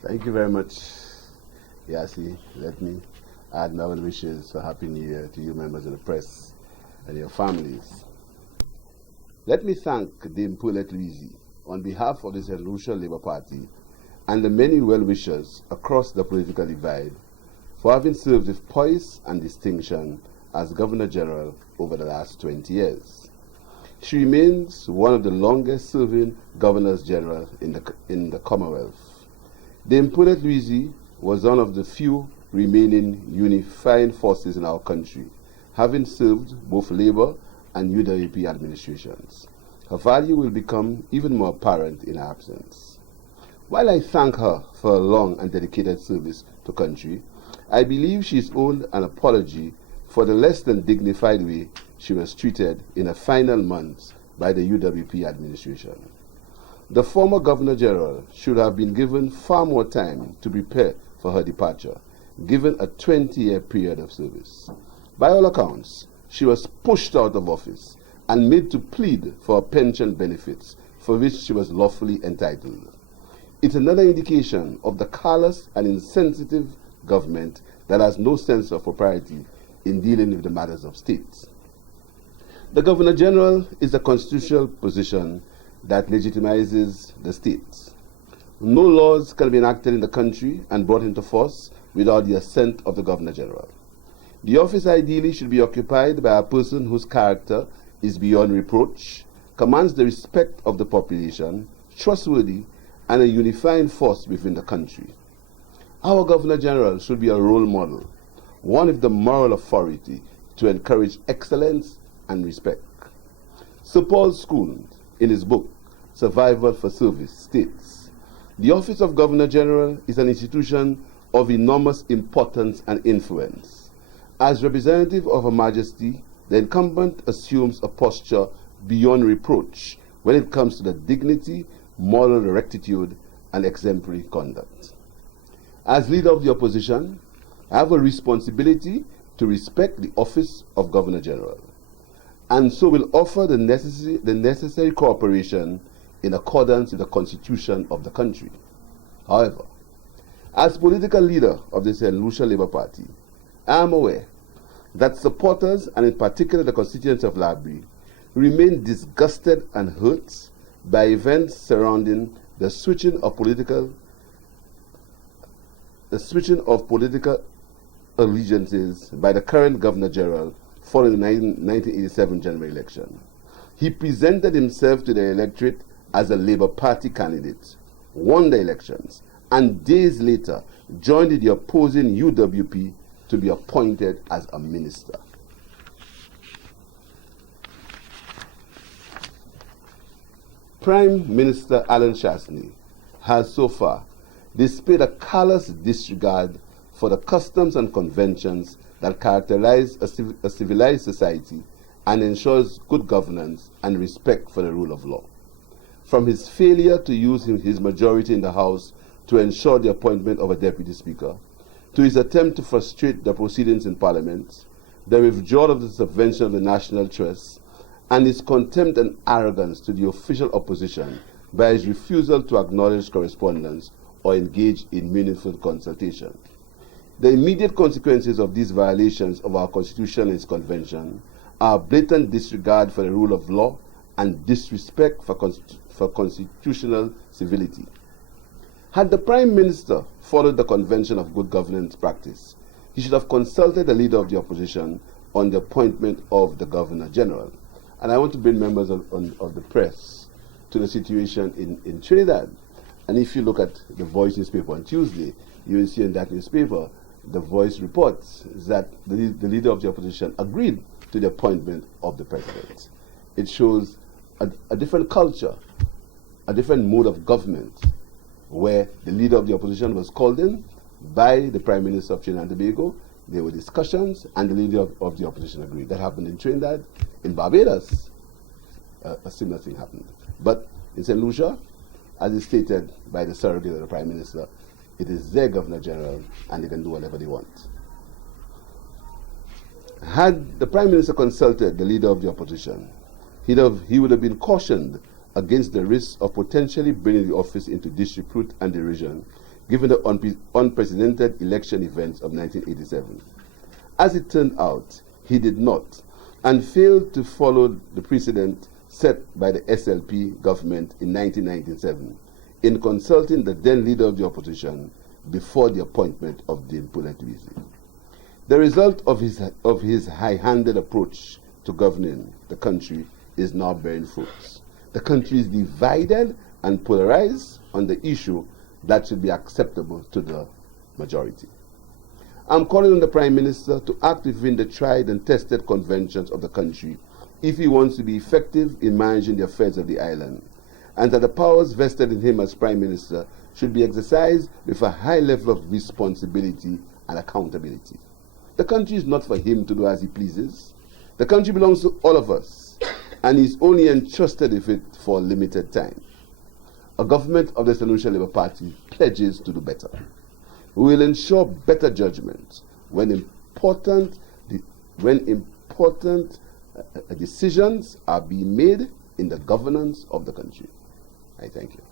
Thank you very much, Yasi. Let me add my well wishes for Happy New Year to you members of the press and your families. Let me thank Dame Paulette Louisi on behalf of the St. Lucia Labour Party and the many well-wishers across the political divide for having served with poise and distinction as Governor General over the last 20 years. She remains one of the longest-serving Governors General in the Commonwealth. Dame Paulette Louisi was one of the few remaining unifying forces in our country, having served both Labour and UWP administrations. Her value will become even more apparent in her absence. While I thank her for her long and dedicated service to country, I believe she is owed an apology for the less than dignified way she was treated in her final months by the UWP administration. The former Governor General should have been given far more time to prepare for her departure, given a 20-year period of service. By all accounts, she was pushed out of office and made to plead for her pension benefits for which she was lawfully entitled. It's another indication of the callous and insensitive government that has no sense of propriety in dealing with the matters of state. The Governor General is a constitutional position that legitimizes the state. No laws can be enacted in the country and brought into force without the assent of the Governor General. The office ideally should be occupied by a person whose character is beyond reproach, commands the respect of the population, trustworthy, and a unifying force within the country. Our Governor General should be a role model, one with the moral authority to encourage excellence and respect. Sir Paul School, in his book, Survival for Service, states, "The office of Governor General is an institution of enormous importance and influence. As representative of Her Majesty, the incumbent assumes a posture beyond reproach when it comes to the dignity, moral rectitude, and exemplary conduct. As leader of the opposition, I have a responsibility to respect the office of Governor General, and so will offer the necessary cooperation in accordance with the Constitution of the country. However, as political leader of the St. Lucia Labour Party, I am aware that supporters, and in particular the constituents of Labrie, remain disgusted and hurt by events surrounding the switching of political allegiances by the current Governor General following the 1987 general election. He presented himself to the electorate as a Labour Party candidate, won the elections, and days later joined the opposing UWP to be appointed as a minister. Prime Minister Alan Chasney has so far displayed a callous disregard for the customs and conventions that characterize a civilized society and ensures good governance and respect for the rule of law. From his failure to use his majority in the House to ensure the appointment of a deputy speaker, to his attempt to frustrate the proceedings in Parliament, the withdrawal of the subvention of the National Trust, and his contempt and arrogance to the official opposition by his refusal to acknowledge correspondence or engage in meaningful consultation. The immediate consequences of these violations of our Constitution and its convention are blatant disregard for the rule of law and disrespect for constitutional civility. Had the Prime Minister followed the Convention of Good Governance practice, he should have consulted the Leader of the Opposition on the appointment of the Governor General. And I want to bring members of the press to the situation in Trinidad. And if you look at the Voice newspaper on Tuesday, you will see in that newspaper the Voice reports that the Leader of the Opposition agreed to the appointment of the President. It shows a different culture, a different mode of government, where the Leader of the Opposition was called in by the Prime Minister of Trinidad and Tobago. There were discussions, and the Leader of the Opposition agreed. That happened in Trinidad. In Barbados, a similar thing happened. But in St. Lucia, as is stated by the surrogate of the Prime Minister, it is their Governor General, and they can do whatever they want. Had the Prime Minister consulted the Leader of the Opposition, he would have been cautioned against the risk of potentially bringing the office into disrepute and derision given the unprecedented election events of 1987. As it turned out, he did not, and failed to follow the precedent set by the SLP government in 1997 in consulting the then leader of the opposition before the appointment of Hon Philip J. The result of his high-handed approach to governing the country is now bearing fruits. The country is divided and polarized on the issue that should be acceptable to the majority. I'm calling on the Prime Minister to act within the tried and tested conventions of the country if he wants to be effective in managing the affairs of the island, and that the powers vested in him as Prime Minister should be exercised with a high level of responsibility and accountability. The country is not for him to do as he pleases. The country belongs to all of us, and he's only entrusted with it for a limited time. A government of the St. Lucia Labour Party pledges to do better. We will ensure better judgment when important decisions are being made in the governance of the country. I thank you.